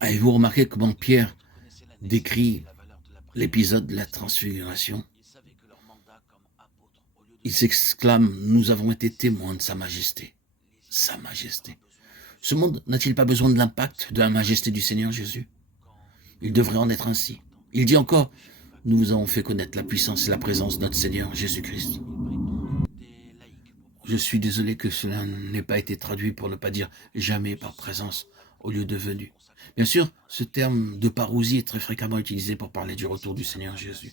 Avez-vous remarqué comment Pierre décrit l'épisode de la transfiguration? Il s'exclame: nous avons été témoins de sa majesté. Sa majesté. Ce monde n'a-t-il pas besoin de l'impact de la majesté du Seigneur Jésus? Il devrait en être ainsi. Il dit encore: nous vous avons fait connaître la puissance et la présence de notre Seigneur Jésus-Christ. Je suis désolé que cela n'ait pas été traduit pour ne pas dire jamais par présence au lieu de venue. Bien sûr, ce terme de parousie est très fréquemment utilisé pour parler du retour du Seigneur Jésus.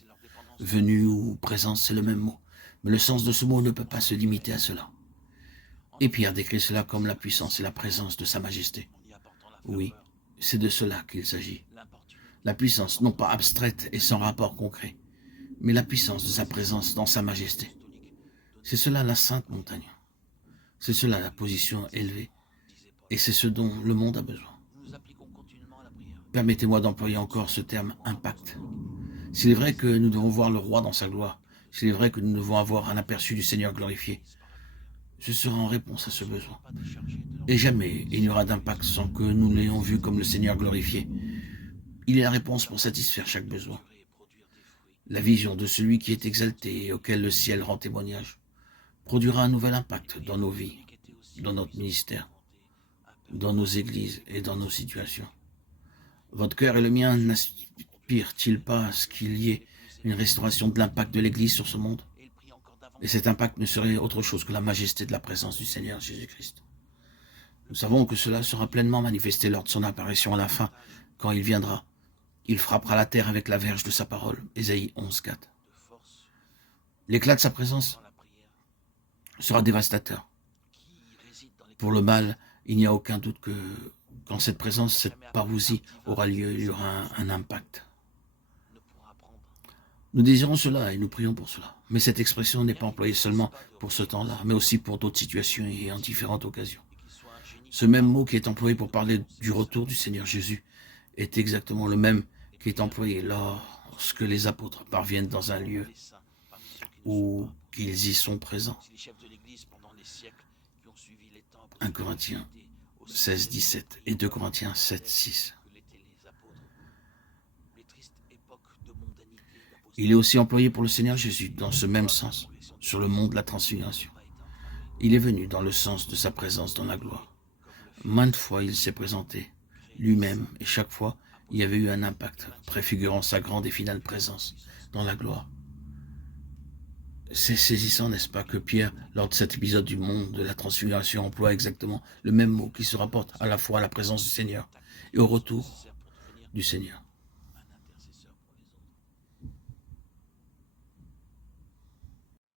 Venue ou présence, c'est le même mot. Mais le sens de ce mot ne peut pas se limiter à cela. Et Pierre décrit cela comme la puissance et la présence de sa majesté. Oui, c'est de cela qu'il s'agit. La puissance, non pas abstraite et sans rapport concret, mais la puissance de sa présence dans sa majesté. C'est cela la sainte montagne. C'est cela la position élevée. Et c'est ce dont le monde a besoin. Permettez-moi d'employer encore ce terme impact. S'il est vrai que nous devons voir le roi dans sa gloire, s'il est vrai que nous devons avoir un aperçu du Seigneur glorifié, ce sera en réponse à ce besoin. Et jamais il n'y aura d'impact sans que nous l'ayons vu comme le Seigneur glorifié. Il est la réponse pour satisfaire chaque besoin. La vision de celui qui est exalté et auquel le ciel rend témoignage produira un nouvel impact dans nos vies, dans notre ministère, dans nos églises et dans nos situations. Votre cœur et le mien n'aspirent-ils pas à ce qu'il y ait une restauration de l'impact de l'Église sur ce monde? Et cet impact ne serait autre chose que la majesté de la présence du Seigneur Jésus-Christ. Nous savons que cela sera pleinement manifesté lors de son apparition à la fin, quand il viendra. Il frappera la terre avec la verge de sa parole. Ésaïe 11:4. L'éclat de sa présence sera dévastateur. Pour le mal, il n'y a aucun doute que quand cette présence, cette parousie aura lieu, il y aura un impact. Nous désirons cela et nous prions pour cela. Mais cette expression n'est pas employée seulement pour ce temps-là, mais aussi pour d'autres situations et en différentes occasions. Ce même mot qui est employé pour parler du retour du Seigneur Jésus est exactement le même qui est employé lorsque les apôtres parviennent dans un lieu où qu'ils y sont présents. 1 Corinthiens 16:17 et 2 Corinthiens 7:6. Il est aussi employé pour le Seigneur Jésus dans ce même sens, sur le mont de la transfiguration. Il est venu dans le sens de sa présence dans la gloire. Maintes fois il s'est présenté lui-même et chaque fois il y avait eu un impact préfigurant sa grande et finale présence dans la gloire. C'est saisissant, n'est-ce pas, que Pierre, lors de cet épisode du mont de la transfiguration, emploie exactement le même mot qui se rapporte à la fois à la présence du Seigneur et au retour du Seigneur.